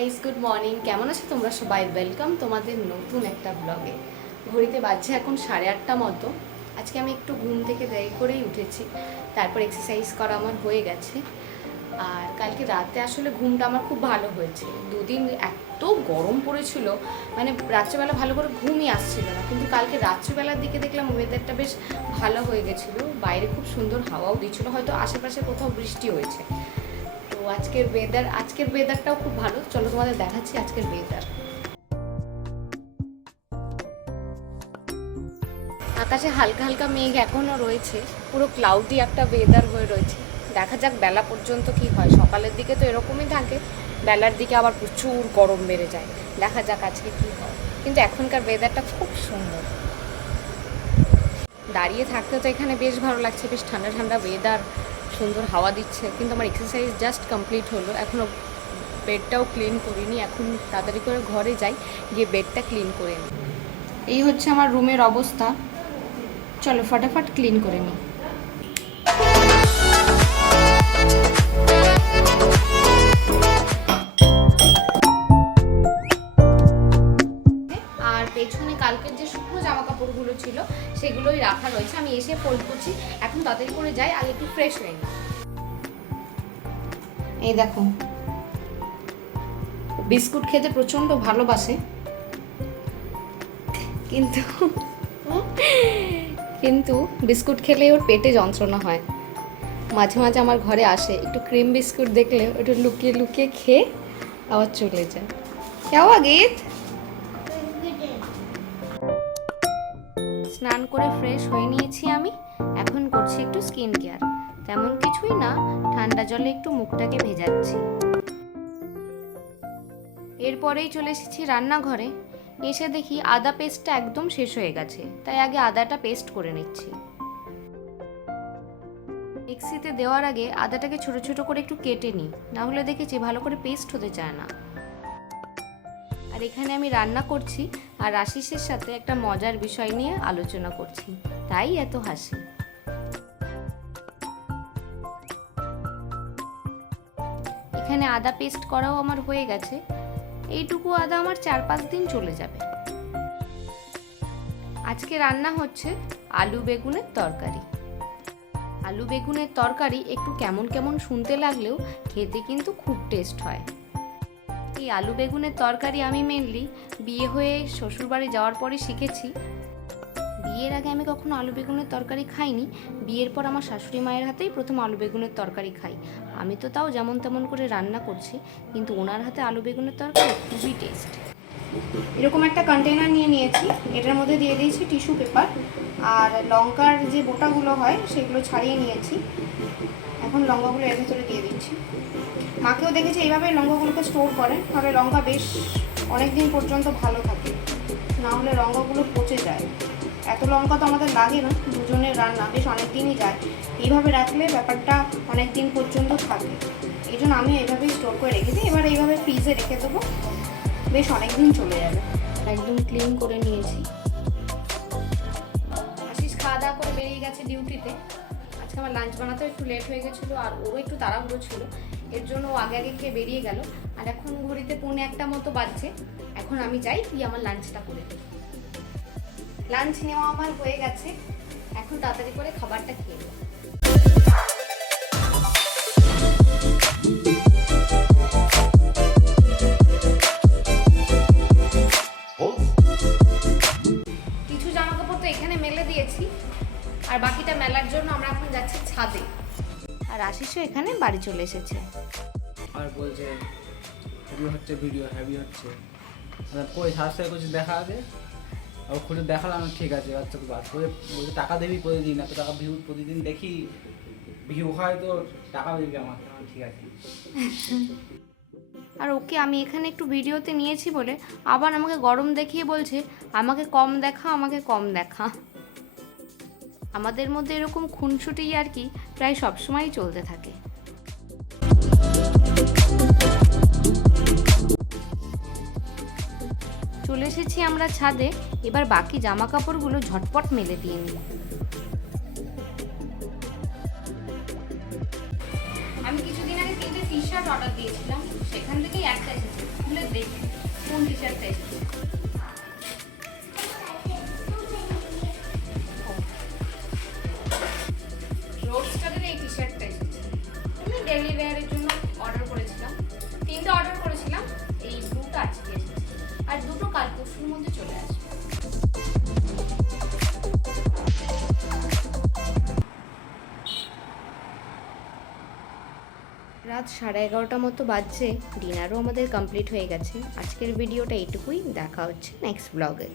Guys, good morning. কেমন আছো তোমরা সবাই? ওয়েলকাম তোমাদের নতুন একটা ব্লগে। ঘড়িতে বাজছে এখন 8:30 মতো। আজকে আমি একটু ঘুম থেকে দেরি করেই উঠেছি, তারপর এক্সারসাইজ করা আমার হয়ে গেছে। আর কালকে রাতে আসলে ঘুমটা আমার খুব ভালো হয়েছে। দুদিন এত গরম পড়েছিল, মানে রাত্রেবেলা ভালো করে ঘুমই আসছিল না, কিন্তু কালকে রাত্রিবেলার দিকে দেখলাম ওয়েদারটা বেশ ভালো হয়ে গেছিলো। বাইরে খুব সুন্দর হাওয়াও দিচ্ছিলো, হয়তো আশেপাশে কোথাও বৃষ্টি হয়েছে। তো আজকের ওয়েদারটাও খুব ভালো। চলো তোমাদের দেখাচ্ছি আজকের ওয়েদার। আকাশে হালকা হালকা মেঘ এখনও রয়েছে, পুরো ক্লাউডি একটা ওয়েদার হয়ে রয়েছে। দেখা যাক বেলা পর্যন্ত কি হয়। সকালের দিকে তো এরকমই থাকে, বেলার দিকে আবার প্রচুর গরম বেড়ে যায়। দেখা যাক আজকে কি হয়, কিন্তু এখনকার ওয়েদারটা খুব সুন্দর। দাঁড়িয়ে থাকতে তো এখানে বেশ ভালো লাগছে, বেশ ঠান্ডা ঠান্ডা ওয়েদার, সুন্দর হাওয়া দিচ্ছে। কিন্তু আমার এক্সারসাইজ জাস্ট কমপ্লিট হলো, এখনও বেডটাও ক্লিন করিনি। এখন তাড়াতাড়ি করে ঘরে যাই, গিয়ে বেডটা ক্লিন করে নিই। এই হচ্ছে আমার রুমের অবস্থা, চলো ফটাফট ক্লিন করে নিই। আর পেছনে কালকের যে শুকনো জামা কাপড়গুলো ছিল সেগুলোই রাখা রয়েছে, আমি এসে ফোল্ড করছি। এখন তাড়াতাড়ি করে যাই, আগে একটু ফ্রেশ হয়ে নিই। এই দেখো, বিস্কুট খেতে প্রচণ্ড ভালোবাসে, কিন্তু বিস্কুট খেলে ওর পেটে যন্ত্রণা হয়। মাঝে মাঝে আমার ঘরে আসে, একটু ক্রিম বিস্কুট দেখলে ওটা লুকিয়ে লুকিয়ে খেয়ে আবার চলে যায়। কেমন গীত? স্নান করে ফ্রেশ হয়ে নিয়েছি আমি, এখন করছি একটু স্কিন কেয়ার। তেমন কিছুই না, ঠান্ডা জলে একটু মুখটাকে ভেজাচ্ছি। এরপরেই চলে এসেছি রান্নাঘরে। এসে দেখি আদা পেস্টটা একদম শেষ হয়ে গেছে, তাই আগে আদাটা পেস্ট করে নিচ্ছি। মিক্সিতে দেওয়ার আগে আদাটাকে ছোট ছোট করে একটু কেটে নিই, না হলে দেখেছি ভালো করে পেস্ট হতে চায় না। আর এখানে আমি রান্না করছি আর আশিসের সাথে একটা মজার বিষয় নিয়ে আলোচনা করছি, তাই এত হাসি। এখানে আদা পেস্ট করাও আমার হয়ে গেছে। এইটুকু আদা আমার 4-5 দিন চলে যাবে। আজকে রান্না হচ্ছে আলু বেগুনের তরকারি। আলু বেগুনের তরকারি একটু কেমন কেমন শুনতে লাগলেও খেতে কিন্তু খুব টেস্ট হয়। এই আলু বেগুনের তরকারি আমি মেনলি বিয়ে হয়ে শ্বশুরবাড়ি যাওয়ার পরে শিখেছি। বিয়ের আগে আমি কখনো আলু বেগুনের তরকারি খাইনি। বিয়ের পর আমার শাশুড়ি মায়ের হাতেই প্রথম আলু বেগুনের তরকারি খাই। আমি তো তাও যেমন তেমন করে রান্না করছি, কিন্তু ওনার হাতে আলু বেগুনের তরকারি খুবই টেস্ট। এরকম একটা কন্টেনার নিয়ে নিয়েছি, এটার মধ্যে দিয়ে দিয়েছি টিস্যু পেপার, আর লঙ্কার যে বোটাগুলো হয় সেগুলো ছাড়িয়ে নিয়েছি। এখন লঙ্কাগুলো এর ভিতরে দিয়ে দিচ্ছি। মাকেও দেখেছি এইভাবে লঙ্কাগুলোকে স্টোর করে, তাহলে লঙ্কা বেশ অনেক দিন পর্যন্ত ভালো থাকে, না হলে লঙ্কাগুলো পচে যায়। এত লঙ্কা তো আমাদের লাগে না, দুজনের রান্না বেশ অনেক দিনই যায়। এইভাবে রাখলে ব্যাপারটা অনেক দিন পর্যন্ত থাকে, এই জন্য আমি এইভাবেই স্টোর করে রেখেছি। এবার এইভাবে ফ্রিজে রেখে দেবো, বেশ অনেক দিন চলে যাবে। একদম ক্লিন করে নিয়েছি। আশিস খাওয়া দাওয়া করে বেরিয়ে গেছে ডিউটিতে। আজকে আমার লাঞ্চ বানাতেও একটু লেট হয়ে গেছিলো, আর ওরও একটু তাড়াহুড়ো ছিল, এর জন্য ও আগে আগে খেয়ে বেরিয়ে গেল। আর এখন ঘড়িতে 1:45 মতো বাজছে। এখন আমি যাই, তুই আমার লাঞ্চটা করে দিই। লাঞ্চ নেওয়া আমার হয়ে গেছে, এখন তাড়াতাড়ি করে খাবারটা খেয়ে নেব। কিছু জামা কাপড় তো এখানে মেলে দিয়েছি, আর বাকিটা মেলার জন্য আমরা এখন যাচ্ছি ছাদে। আর আশিসও এখানে বাড়ি চলে এসেছে। আর বলছে ভিডিও হেভি হচ্ছে, কই সাজতে কিছু দেখা আছে, আর খুঁজে দেখালাম ঠিক আছে। আচ্ছা বলছে টাকা দেবি প্রতিদিন, এত টাকা ভিউ প্রতিদিন দেখি, ভিউ হয় তো টাকা দেবি আমাকে। ঠিক আছে। আর ওকে আমি এখানে একটু ভিডিওতে নিয়েছি বলে আবার আমাকে গরম দেখিয়ে বলছে আমাকে কম দেখা, আমাকে কম দেখা। আমাদের মধ্যে এরকম খুনসুটি আর কি প্রায় সবসময়ই চলতে থাকে। চলে এসেছি আমরা ছাদে, এবার বাকি জামা কাপড়গুলো ঝটপট মেলে দিয়ে নিই। আমি কিছুদিন আগে কেঁদেছি, টি শার্ট অর্ডার দিয়েছিলাম, সেখান থেকেই একটা এসেছে। খুলে দেখি কোন টি শার্টটা এসেছে। রোডস্টারের এই টি শার্টটা এসেছে। আমি ডেইলি ওয়্যারের জন্য অর্ডার করেছিলাম, 3টে অর্ডার করেছিলাম, এই ব্লুটা আজকে এসেছে, আর দুটো কাল পরশুর মধ্যে চলে আসবে। রাত 11:30 মতো বাজছে, ডিনারও আমাদের কমপ্লিট হয়ে গেছে। আজকের ভিডিওটা এইটুকুই, দেখা হচ্ছে নেক্সট ব্লগে।